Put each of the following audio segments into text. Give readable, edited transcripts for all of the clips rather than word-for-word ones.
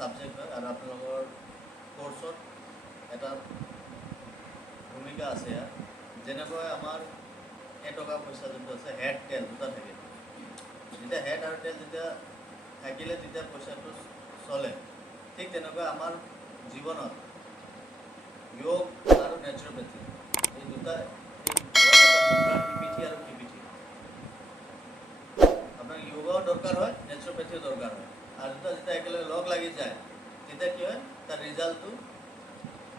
Subject হয় আৰু আপোনালোকৰ কোৰ্সত এটা ভূমিকা আছে ইয়াৰ যেনেকৈ আমাৰ টকা পইচা যোনটো আছে হেড টেল দুটা থাকে যেতিয়া হেড আৰু টেল যেতিয়া থাকিলে তেতিয়া পইচাটো চলে ঠিক তেনেকৈ আমাৰ জীৱনত যোগ আৰু নেচাৰোপেথি এই দুটা পিপিঠি আৰু পিপিঠি আপোনাৰ যোগাও দৰকাৰ হয় নেচাৰোপেথিও দৰকাৰ হয় আৰু দুটা যেতিয়া একেলগে লগ লাগি যায় তেতিয়া কি হয় তাৰ ৰিজাল্টটো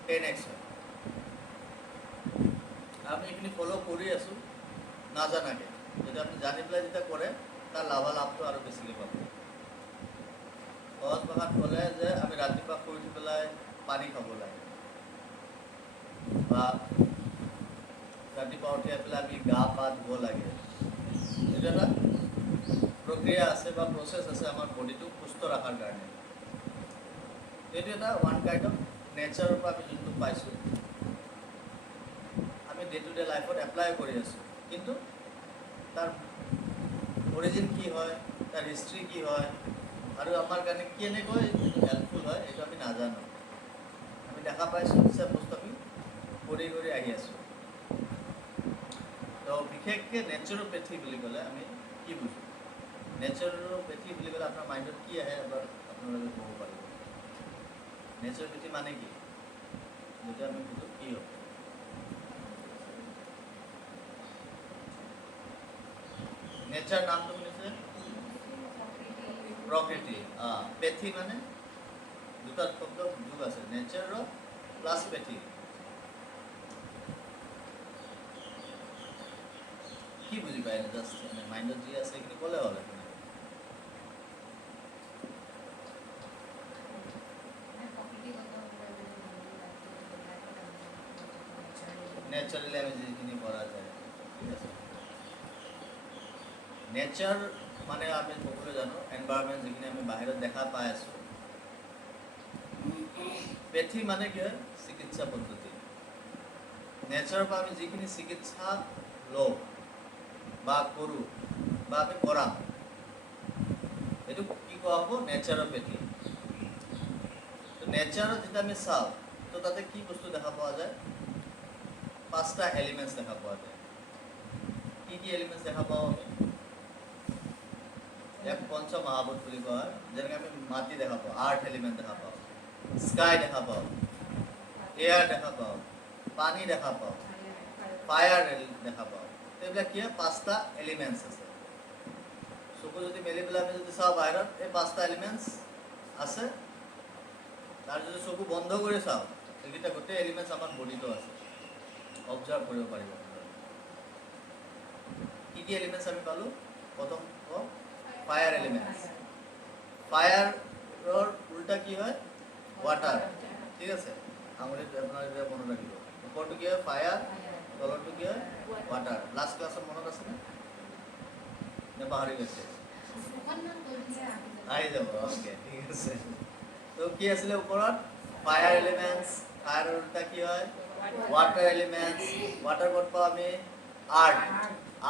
10x হয় আমি এইখিনি ফলো কৰি আছোঁ নাজানাকৈ যদি আপুনি জানি পেলাই যেতিয়া কৰে তাৰ লাভালাভটো আৰু বেছিকৈ পাব সহজ ভাষাত ক'লে যে আমি ৰাতিপুৱা শুই উঠি পেলাই পানী খাব লাগে বা ৰাতিপুৱা উঠি পেলাই আমি গা পা ধুব লাগে এইটো এটা প্ৰক্ৰিয়া আছে বা প্ৰচেছ আছে আমাৰ বডিটো সুস্থ ৰখাৰ কাৰণে এইটো এটা ওৱান কাইণ্ড অফ নেচাৰৰ পৰা আমি যোনটো পাইছোঁ আমি ডে টু ডে লাইফত এপ্লাই কৰি আছোঁ কিন্তু তাৰ অৰিজিন কি হয় তাৰ হিষ্ট্ৰী কি হয় আৰু আমাৰ কাৰণে কেনেকৈ হেল্পফুল হয় এইটো আমি নাজানো আমি দেখা পাইছোঁ যে বস্তু আমি কৰি কৰি আহি আছোঁ তো বিশেষকৈ নেচাৰোপেথি বুলি ক'লে আমি কি বুজোঁ নেচাৰোপেথি বুলি ক'লে আপোনাৰ মাইণ্ডত কি আহে এবাৰ আপোনালোকে ক'ব পাৰিব নেচাৰোপেথি মানে কি যদি আমি বুজোঁ কি হ'ব নেচাৰ নামটো শুনিছে প্ৰকৃতি পেথি মানে দুটা শব্দ যোগ আছে নেচাৰ প্লাছ পেথি কি বুজি পায় জাষ্ট মানে মাইণ্ডত যি আছে সেইখিনি ক'লে হ'ল নেচাৰেলি আমি যিখিনি কৰা যায় ঠিক আছে নেচাৰ মানে আমি সকলোৱে জানো এনভাইৰনমেণ্ট যিখিনি আমি বাহিৰত দেখা পাই আছোঁ পেথি মানে কি হয় চিকিৎসা পদ্ধতি নেচাৰৰ পৰা আমি যিখিনি চিকিৎসা লওঁ বা কৰোঁ বা আমি কৰাম এইটো কি কোৱা হ'ব নেচাৰোপেথি তো নেচাৰত যেতিয়া আমি চাওঁ তো তাতে কি বস্তু দেখা পোৱা যায় 5টা এলিমেণ্টছ দেখা পোৱা যায় কি এলিমেণ্টছ দেখা পাওঁ আমি ইয়াক পঞ্চ মহাভূত বুলি কোৱা হয় যেনেকৈ আমি মাটি দেখা পাওঁ আৰ্থ এলিমেণ্ট দেখা পাওঁ স্কাই দেখা পাওঁ এয়াৰ দেখা পাওঁ পানী দেখা পাওঁ ফায়াৰ দেখা পাওঁ এইবিলাক কি হয় 5টা এলিমেণ্টছ আছে চকু যদি মেলি পেলাই আমি যদি চাওঁ বাহিৰত এই 5টা এলিমেণ্টছ আছে তাৰ যদি চকু বন্ধ কৰি চাওঁ এইকেইটা গোটেই এলিমেণ্টছ আমাৰ বডিটো আছে অবজাৰ্ভ কৰিব পাৰিব কি এলিমেণ্টছ আমি পালোঁ প্ৰথম ফায়াৰ এলিমেণ্টছ ফায়াৰৰ উল্টা কি হয় ৱাটাৰ ঠিক আছে আঙুলিত আপোনাৰ এতিয়া মনত ৰাখিব ওপৰটো কি হয় ফায়াৰ তলৰটো কি হয় ৱাটাৰ লাষ্ট ক্লাছত মনত আছেনে নে পাহৰি গৈছে আহি যাব অ'কে ঠিক আছে তো কি আছিলে ওপৰত ফায়াৰ এলিমেণ্টছ ফায়াৰৰ উল্টা কি হয় ৱাটাৰ এলিমেণ্টছ ৱাটাৰ ক'ত পাওঁ আমি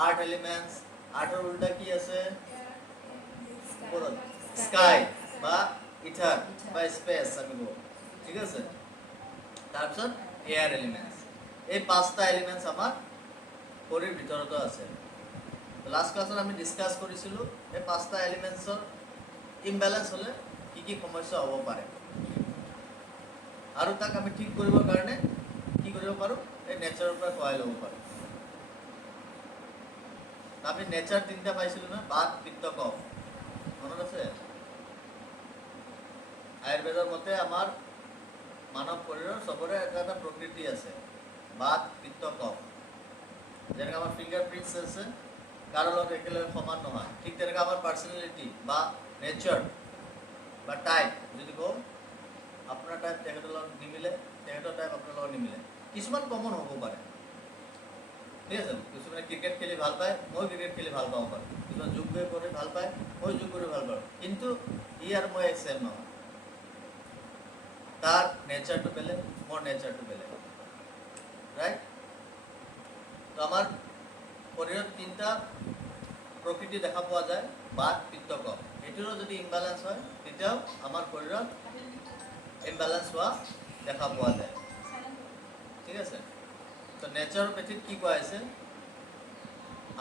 আৰ্থ এলিমেণ্টছ আৰ্থৰ উল্টা কি আছে ওপৰত স্কাই বা ইথাৰ বা স্পেচ আমি কওঁ ঠিক আছে তাৰপিছত এয়াৰ এলিমেণ্টছ এই 5টা এলিমেণ্টছ আমাৰ শৰীৰ ভিতৰতো আছে লাষ্ট ক্লাছত আমি ডিছকাছ কৰিছিলোঁ এই 5টা এলিমেণ্টছৰ ইমবেলেঞ্চ হ'লে কি সমস্যা হ'ব পাৰে আৰু তাক আমি ঠিক কৰিবৰ কাৰণে কি কৰিব পাৰোঁ এই নেচাৰৰ পৰা সহায় ল'ব পাৰোঁ আমি নেচাৰ 3টা পাইছিলোঁ না বাত পিত্ত কফ মনত আছে আয়ুৰ্বেদৰ মতে আমাৰ মানৱ শৰীৰৰ চবৰে এটা প্ৰকৃতি আছে বাত পিত্ত কফ যেনেকৈ আমাৰ ফিংগাৰ প্ৰিণ্টছ আছে কাৰো লগত একেলগে সমান নহয় ঠিক তেনেকৈ আমাৰ পাৰ্চনেলিটি বা নেচাৰ বা টাইপ যদি কওঁ আপোনাৰ টাইপ তেখেতৰ লগত নিমিলে তেখেতৰ টাইপ আপোনাৰ লগত নিমিলে কিছুমান কমন হ'ব পাৰে ঠিক আছে কিছুমানে ক্ৰিকেট খেলি ভাল পায় মই ক্ৰিকেট খেলি ভাল পাওঁ পাৰোঁ কিছুমান যোগ কৰি ভাল পায় মই যোগ কৰি ভাল পাৰোঁ কিন্তু ই আৰু মই এক চেম নহয় তাৰ নেচাৰটো বেলেগ মোৰ নেচাৰটো বেলেগ ৰাইট তো আমাৰ শৰীৰত 3টা প্ৰকৃতি দেখা পোৱা যায় বাত পিত্ত কফ এইটোৰো যদি ইমবেলেঞ্চ হয় তেতিয়াও আমাৰ শৰীৰত ইমবেলেঞ্চ হোৱা দেখা পোৱা যায়। ঠিক আছে, তো নেচাৰোপেথিত কি কোৱা হৈছে,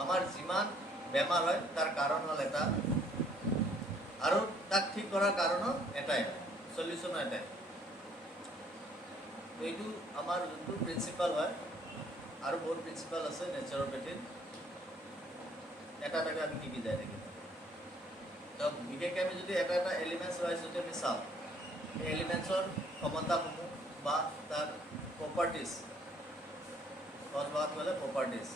আমাৰ যিমান বেমাৰ হয় তাৰ কাৰণ হ'ল এটা, আৰু তাক ঠিক কৰাৰ কাৰণো এটাই, সলিউশ্যনো এটাই। তো এইটো আমাৰ যোনটো প্ৰিন্সিপাল হয়, আৰু বহুত প্ৰিন্সিপাল আছে নেচাৰোপেথিত, এটা এটাকৈ আমি শিকি যাই থাকিম। তো বিশেষকৈ আমি যদি এটা এটা এলিমেণ্টছ ৱাইজ যদি আমি চাওঁ, এই এলিমেণ্টছৰ ক্ষমতাসমূহ বা তাৰ প্ৰপাৰ্টিজ, সহজ ভাষাত ক'লে প্ৰপাৰ্টিজ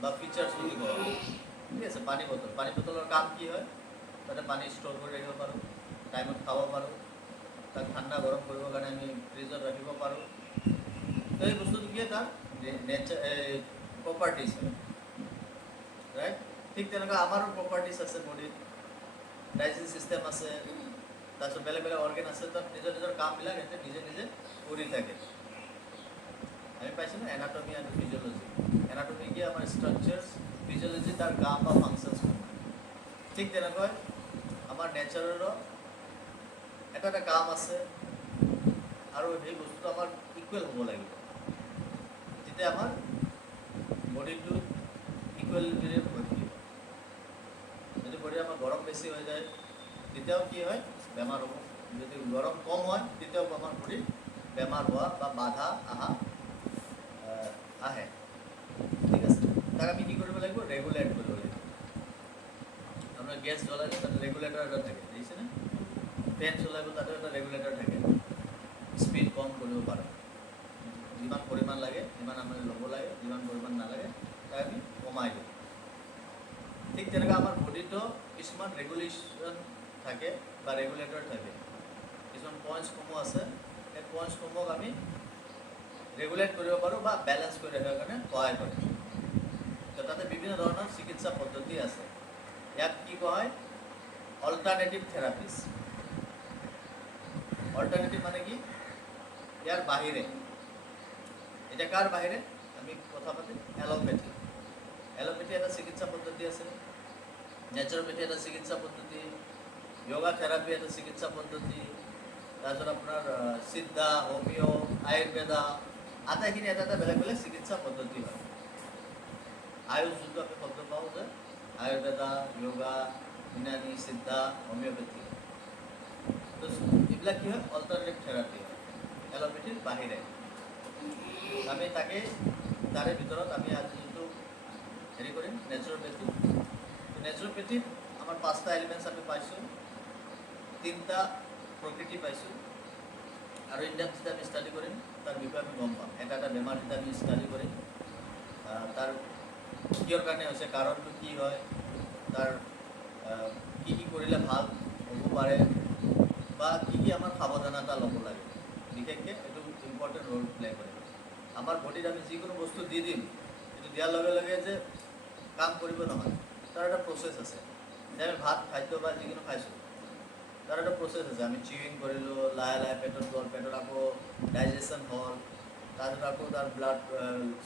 বা ফিচাৰ্ছ বুলি কওঁ। ঠিক আছে, পানী বটলৰ কাম কি হয়, তাতে পানী ষ্ট'ৰ কৰি ৰাখিব পাৰোঁ, টাইমত খাব পাৰোঁ, তাক ঠাণ্ডা গৰম কৰিবৰ কাৰণে আমি ফ্ৰিজত ৰাখিব পাৰোঁ। তো এই বস্তুটো কি এটা প্ৰপাৰ্টিজ হয়, ৰাইট। ঠিক তেনেকুৱা আমাৰো প্ৰপাৰ্টিজ আছে বডিত, ডাইজেষ্টিভ চিষ্টেম আছে, তাৰপিছত বেলেগ বেলেগ অৰ্গেন আছে, তাত নিজৰ নিজৰ কামবিলাক সিহঁতে নিজে নিজে কৰি থাকে। আমি পাইছোঁ ন এনাটমি আৰু ফিজিঅ'লজি। এনাটমি কি আমাৰ ষ্ট্ৰাকচাৰ্ছ, ফিজিঅ'লজি তাৰ কাম বা ফাংচনছ। ঠিক তেনেকৈ আমাৰ নেচাৰৰো এটা এটা কাম আছে, আৰু সেই বস্তুটো আমাৰ ইকুৱেল হ'ব লাগিব, তেতিয়া আমাৰ বডিটো ইকুৱেলিটিৰে হৈ থাকিব। যদি বডি আমাৰ গৰম বেছি হৈ যায় তেতিয়াও কি হয়, বেমাৰ হ'ব। যদি গৰম কম হয় তেতিয়াও আমাৰ বডিত বেমাৰ হোৱা বা বাধা আহে। ঠিক আছে, তাক আমি কি কৰিব লাগিব, ৰেগুলেট কৰিব লাগিব। আপোনাৰ গেছ জ্বলালে তাতে ৰেগুলেটৰ এটা থাকে, দেখিছেনে? ফেন চলাব তাতে এটা ৰেগুলেটৰ থাকে, স্পীড কম কৰিব পাৰোঁ। যিমান পৰিমাণ লাগে সিমান আমি ল'ব লাগে, যিমান পৰিমাণ নালাগে তাক আমি কমাই দিওঁ। ঠিক তেনেকৈ আমাৰ বডিতো কিছুমান ৰেগুলেশ্যন থাকে বা ৰেগুলেটৰ থাকে, কিছুমান পইণ্টছসমূহ আছে, সেই পইণ্টছসমূহক আমি ৰেগুলেট কৰিব পাৰোঁ বা বেলেঞ্চ কৰি ৰাখিবৰ কাৰণে সহায় কৰে। তো তাতে বিভিন্ন ধৰণৰ চিকিৎসা পদ্ধতি আছে। ইয়াক কি কোৱা হয়, অল্টাৰনেটিভ থেৰাপিজ। অল্টাৰনেটিভ মানে কি, ইয়াৰ বাহিৰে, এতিয়া কাৰ বাহিৰে আমি কথা পাতিম, এলোপেথি। এলোপেথি এটা চিকিৎসা পদ্ধতি আছে, নেচাৰোপেথি এটা চিকিৎসা পদ্ধতি, যোগা থেৰাপি এটা চিকিৎসা পদ্ধতি, তাৰপিছত আপোনাৰ সিদ্ধা, হোমিও, আয়ুৰ্বেদা, আটাইখিনি এটা এটা বেলেগ বেলেগ চিকিৎসা পদ্ধতি হয়। আয়ুষ যোনটো আমি শব্দ পাওঁ যে আয়ুৰ্বেদা, যোগা, ইউনানী, সিদ্ধা, হোমিওপেথি, তো এইবিলাক কি হয়, অল্টাৰনেটিভ থেৰাপি হয় এলোপেথিৰ বাহিৰে। আমি তাৰে ভিতৰত আমি আজি যোনটো হেৰি কৰিম, নেচাৰোপেথি। নেচাৰোপেথিত আমাৰ 5টা এলিমেণ্টছ আমি পাইছোঁ, 3টা প্ৰকৃতি পাইছোঁ, আৰু ইনডেপথ যেতিয়া আমি ষ্টাডি কৰিম তাৰ বিষয়ে আমি গম পাম। এটা এটা বেমাৰ যেতিয়া আমি ষ্টাডি কৰিম, তাৰ কিহৰ কাৰণে হৈছে, কাৰণটো কি হয়, তাৰ কি কি কৰিলে ভাল হ'ব পাৰে, বা কি কি আমাৰ সাৱধানতা ল'ব লাগে। বিশেষকৈ এইটো ইম্পৰ্টেণ্ট ৰোল প্লে কৰে। আমাৰ বডিত আমি যিকোনো বস্তু দি দিম, সেইটো দিয়াৰ লগে লগে যে কাম কৰিব নহয়, তাৰ এটা প্ৰচেছ আছে। এতিয়া আমি ভাত খাদ্য বা যিকোনো খাইছোঁ, তাৰ এটা প্ৰচেছ আছে। আমি চিউইং কৰিলোঁ, লাহে লাহে পেটত গ'ল, পেটত আকৌ ডাইজেশ্যন হ'ল, তাৰপিছত আকৌ তাৰ blood,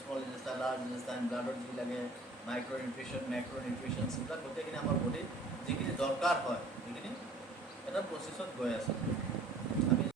small intestine, large intestine, ব্লাডত যি লাগে, মাইক্ৰ' নিউট্ৰিশ্যন, মেক্ৰ' নিউট্ৰিশ্যনছ, এইবিলাক গোটেইখিনি আমাৰ বডিত যিখিনি দৰকাৰ হয় সেইখিনি এটা প্ৰচেছত গৈ আছে।